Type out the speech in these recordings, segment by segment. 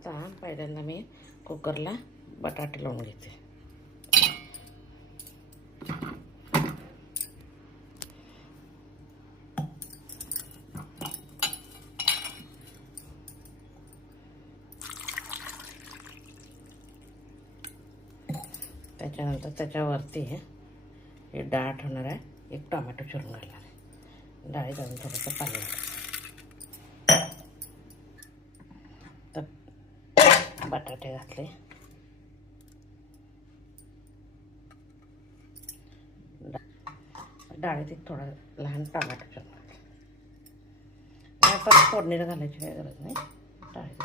आता पहिल्यांदा मी कुकरला बटाटे लावून घेते. त्याच्यानंतर त्याच्यावरती हे डाळ ठेवणार आहे. एक टोमॅटो चिरून घालणार आहे. डाळी घालून थोडंसं पाणी घालायचं. तर बटाटे घातले. डाळीत एक थोडा लहान टोमॅटो चिरून घातला. परत फोडणीला घालायची काही गरज नाही. डाळीत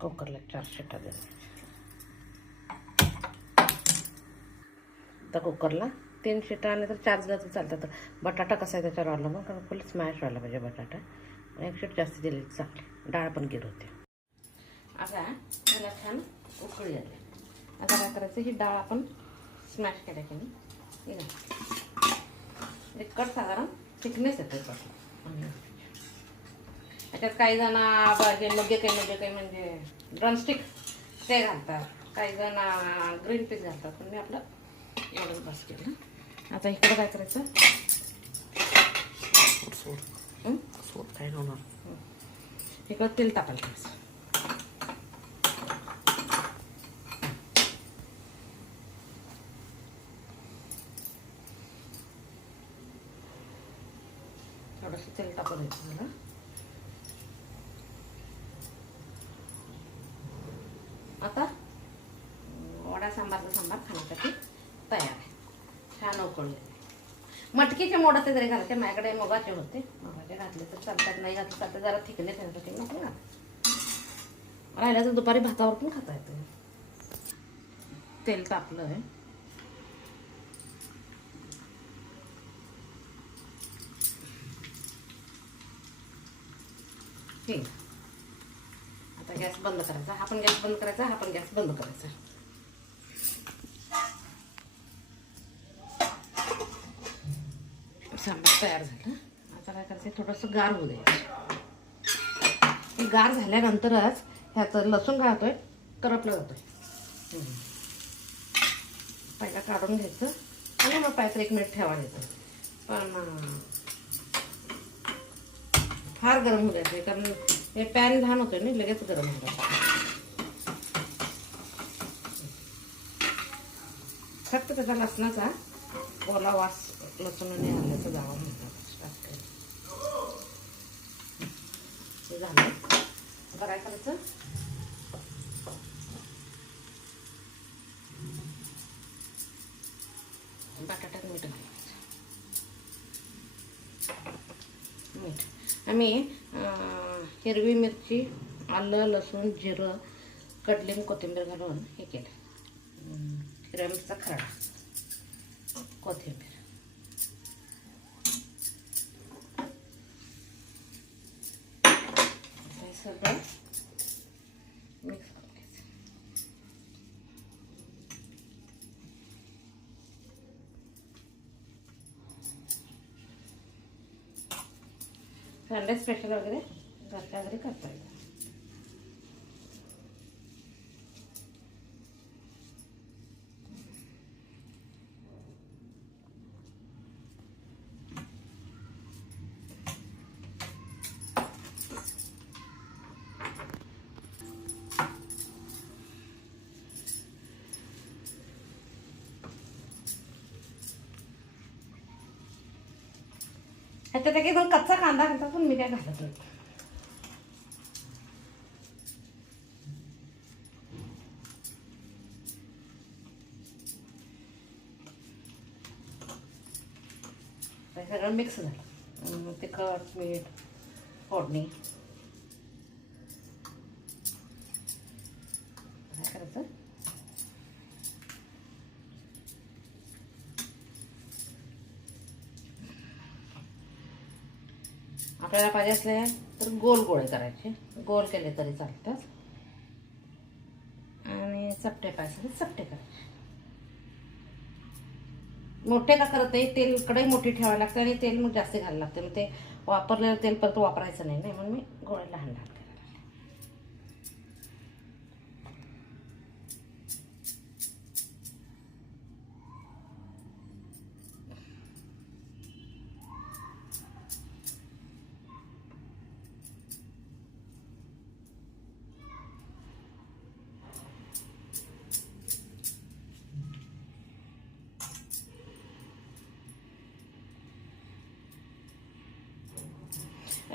कुकरला 4 शिट्ट्या द्यायच्या. तर कुकरला 3 शिट्ट्या आणि तर 4 दिल्या तर चालतात. तर बटाटा कसा आहे त्याच्यावर अवलंबून, कारण फुल स्मॅश व्हायला पाहिजे बटाटा. आणि 1 शिट्टी जास्त दिली चांगली. डाळ पण गिर होते. आता त्याला छान उकळी आली. आता काय करायचं, ही डाळ आपण स्मॅश केल्या की नाही कट साधारण थिकनेस येते. त्याच्यात काही जण मध्ये काही म्हणजे ड्रमस्टिक ते घालतात, काही जण ग्रीन पीस घालतात. पण मी आपलं एवढंच बस केलं. आता इकडं काय करायचं, सोड काय होणार, इकडं तेल टाकायला घ्यायचं. थोडंसं तेल टाकून द्यायचं मला. आता वडा सांबार खाण्यासाठी तयार आहे. छान उकळले. मटकीचे मोड ते जरी घालायचे, माझ्याकडे मुगाचे होते. मुगाचे घातले तर चालतात, नाही घातले चालतात. जरा थिकनेस येण्यासाठी नको ना. राहिला तर दुपारी भातावर पण खाता येतं. तेल तापलं आहे. ठीक. आता गॅस बंद करायचा. हा पण गॅस बंद करायचा, हा पण गॅस बंद करायचा. सांबार तयार झालं. आता काय करायचं, थोडंसं गार होऊ द्यायचं. गार झाल्यानंतरच ह्यात लसूण काय होतोय, करपलं जातोय. पहिला काढून घ्यायचं आणि मग पायचं 1 मिनिट ठेवायचं. पण फार गरम होऊ द्यायचं, कारण हे पॅन लहान होतोय ना, लगेच गरम होतं. फक्त त्याचा लसणाचा ओला वास, लसूण आणि आल्याचा जावा म्हणतात. हे झालं. आता काय करायचं, बटाट्यात मीठ घालायचं. मीठ आम्ही हिरवी मिरची, आलं, लसूण, जिरं, कढली, कोथिंबीर घालून हे केलं. हिरव्या मिरचा खरडा, कोथिंबीर, हे सगळं मिक्स करून घ्यायचं. संडे स्पेशल वगैरे घरच्या घरी करता येईल. ह्याच्यात एक एकदम कच्चा कांदा घालतात, पण मी काय घालत नाही. सगळं मिक्स झालं. तिखट, मीठ, फोडणी. काय करायचं, आपल्याला पाहिजे असले तर गोल गोळे करायचे. गोल केले तरी चालतात. आणि चपटे पाहिजे चपटे करायचे. मोठे का करत नाही, तेल कढई मोठी ठेवायला लागते आणि तेल मग जास्त घालायला लागते. मग ते वापरलेलं तेल परत वापरायचं नाही म्हणून मी गोळे लहान लहान.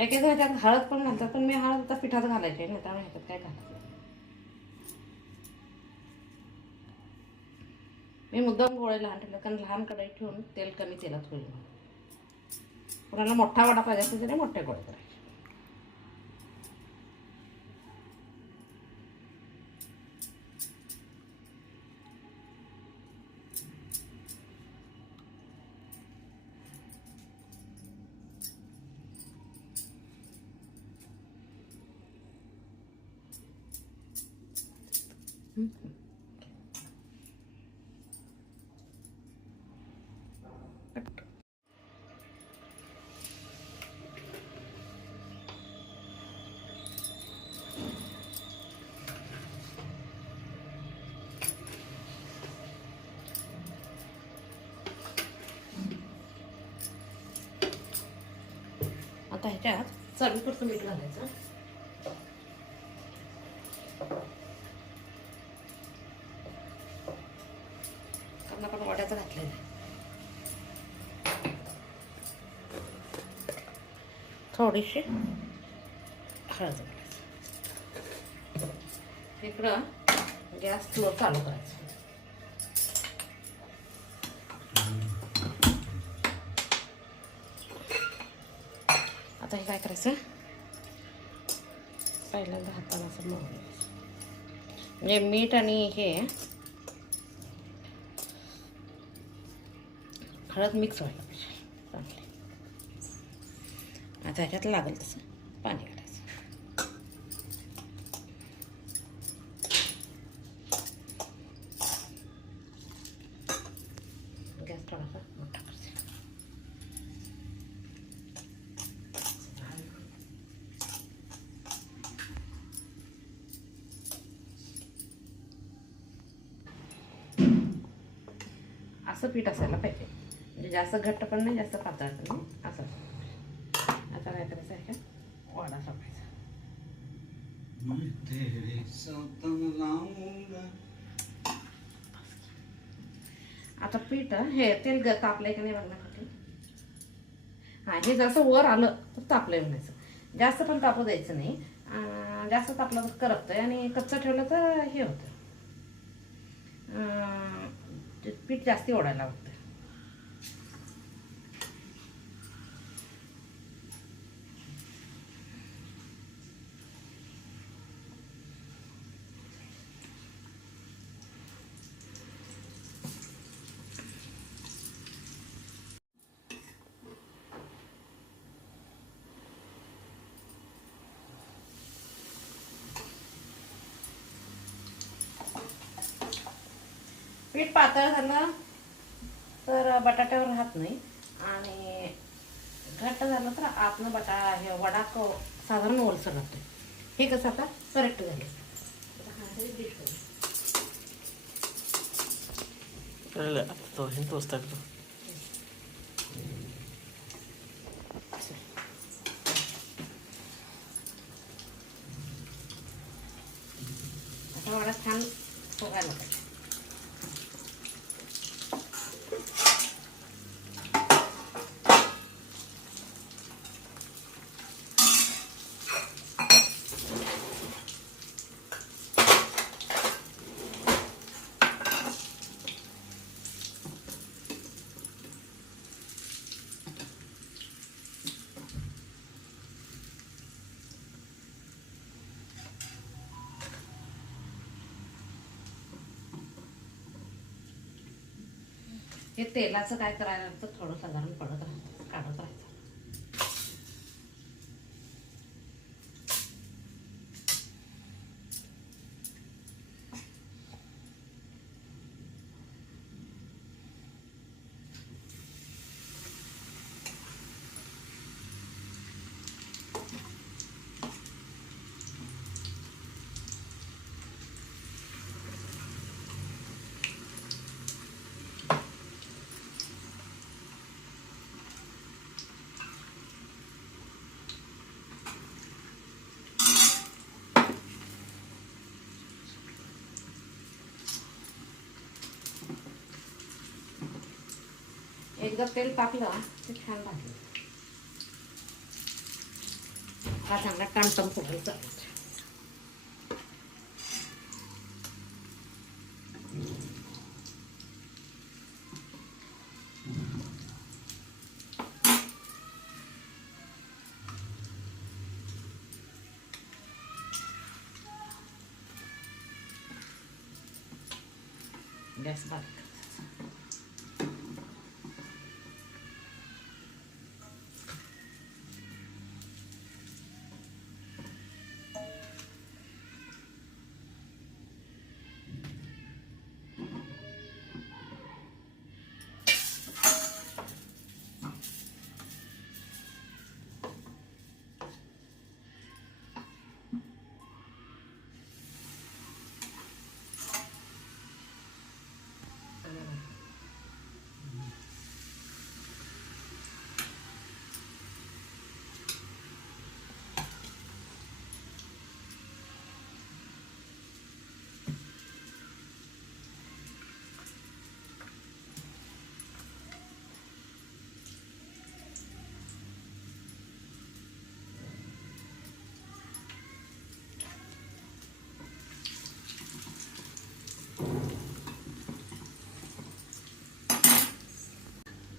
एक एक ह्याच्यात हळद पण घालतात, पण मी हळद आता पिठात घालायचे नाही, त्यामुळे ह्याच्यात काय घालत नाही. मी मुद्दाम गोळे लहान ठेवले कारण लहान कढई ठेवून तेल कमी तेलात होईल. कोणाला मोठा वडा पाहिजे असेल तरी मोठे गोळे करायचे. आता ह्याच्यात चवीपुरतं मीठ घालायचं. कारण आपण वड्याचं घातलेलं आहे. थोडीशी हळद घालायचं. इकडं गॅस स्लो चालू करायचं. आता हे काय करायचं, पहिल्यांदा हाताला असं मळून म्हणजे मीठ आणि हे हळद मिक्स व्हायला पाहिजे चांगली. आता ह्याच्यात लागेल तसं पाणी घालायचं. गॅस थोडासा मोठा करायचा. असं पीठ असायला पाहिजे, म्हणजे जास्त घट्ट पण नाही जास्त पातळ पण नाही असं. आता काय करायचं आहे का वडा सोडायचा. आता पीठ हे तेल तापलंय की नाही बघण्यासाठी. हा हे जसं वर आलं तर तापलंय म्हणायचं, जास्त पण तापू द्यायचं नाही. जास्त तापलं तर करपतंय आणि कच्चं ठेवलं तर हे होतं, पीठ जास्ती ओढायला लागतं. पीठ पातळ झालं तर बटाट्यावर राहत नाही आणि घट्ट झालं तर आतनं हे वडा साधारण ओलसर लागतो. हे कसं आता करेक्ट झालं. आता वडा छान फुगायला पाहिजे. हे तेलाचं काय करायला लागतं, थोडं साधारण पडत राहतं, काढत राहायचं. एकदा तेल टाकलं ते छान भाजलं. हा चांगला टमटम फुटायचा. गॅस बारीक.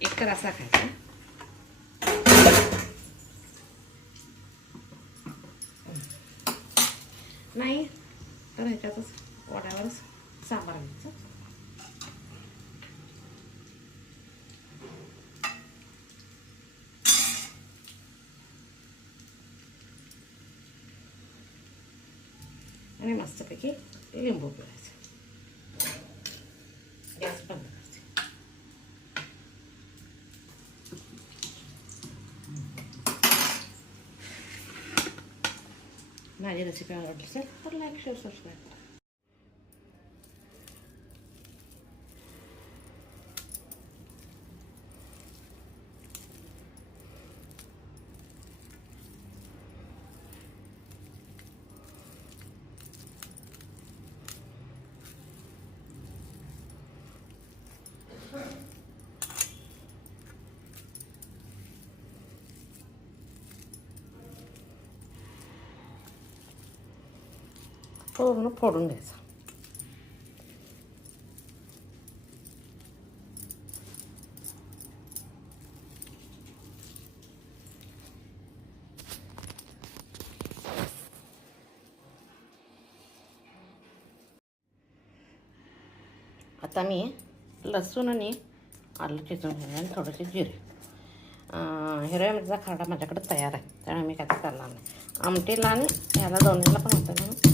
एक तर असा खायचा. नाही तर ह्याच्यातच वड्यावरच सांबार घ्यायचं. आणि मस्तपैकी लिंबू पिळायचं. गॅस बंद करायचं. माझी रेसिपी आवडली असेल तर लाईक शेअर सबस्क्राईब करा. पूर्ण फोडून घ्यायचं. आता मी लसूण आणि आलं चिचून घेणे आणि थोडेसे जिरे. हिरव्या मिरचा खरडा माझ्याकडे तयार आहे, त्यामुळे मी काय करणार नाही. आमटीला आणि याला दोन्हीला पण होतं म्हणून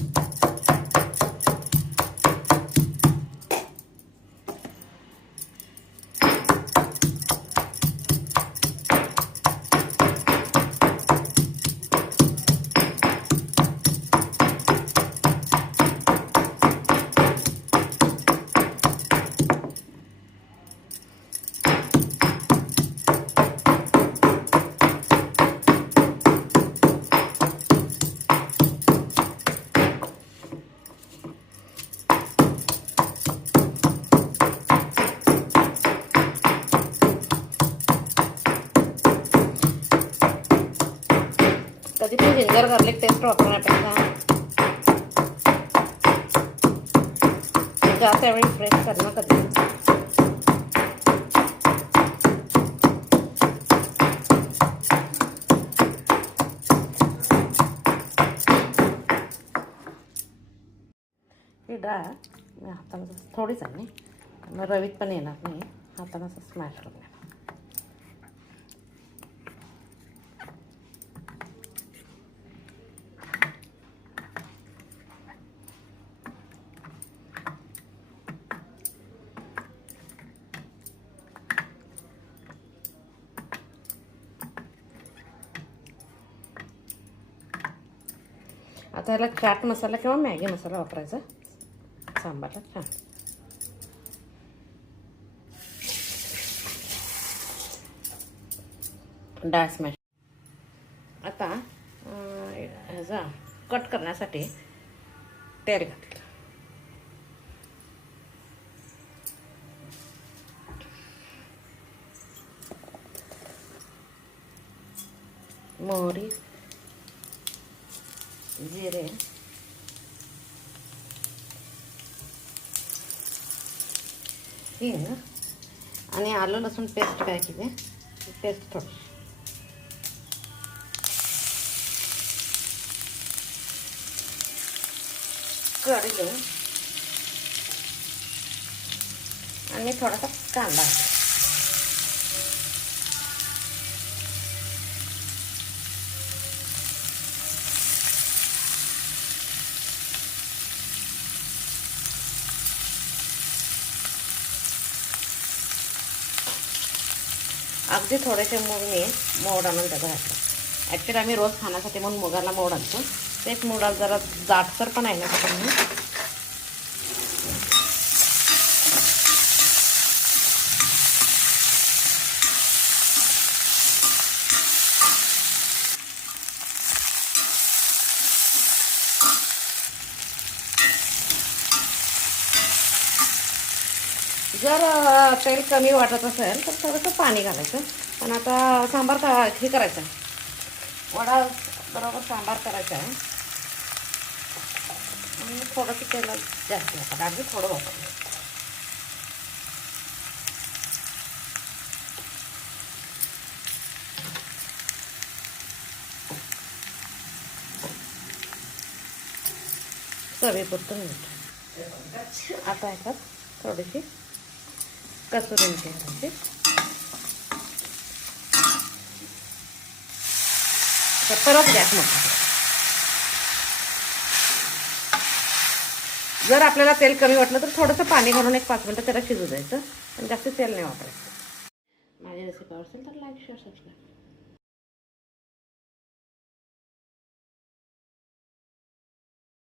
कधी पण जिंजर गार्लिक पेस्ट वापरण्यापेक्षा ज्या त्यावेळी फ्रेश करणं कधी. ही डाळ मी हातानं थोडीच आहे, मग रवीत पण येणार नाही. हातानं असं स्मॅश करून घ्या. आता याला चाट मसाला किंवा मॅगी मसाला वापरायचा सांबारला छान. डाळ स्मॅश. आता ह्याचा कट करण्यासाठी तेल घातलं. मोहरी, जिरे, हिंग आणि आलं लसूण पेस्ट काय केली, पेस्ट थोडी कढी घेऊन आणि थोडासा कांदा, अगदी थोडेसे मूग मी मोड आणून त्याचा घातला. ॲक्च्युली आम्ही रोज खाण्यासाठी म्हणून मुगाला मोड आणतो. तेच मुगाला जरा जाडसर पण आहे ना म्हणून जर तेल कमी वाटत असेल तर थोडंसं पाणी घालायचं. पण आता सांबार हे करायचं, वडा बरोबर सांबार करायचा आहे आणि थोडंसं तेल जास्त वापरलं, अगदी थोडं वापरलं. चवीपुरतं मीठ. आता याच्यात थोडीशी कसुरी मेथी घालायची. परत गॅस मोठा. जर आपल्याला तेल कमी वाटलं तर थोडंसं पाणी घालून 1-5 मिनटं त्याला शिजू द्यायचं, पण जास्त तेल नाही वापरायचं. माझी रेसिपी आवडली तर लाईक, शेअर, सबस्क्राईब.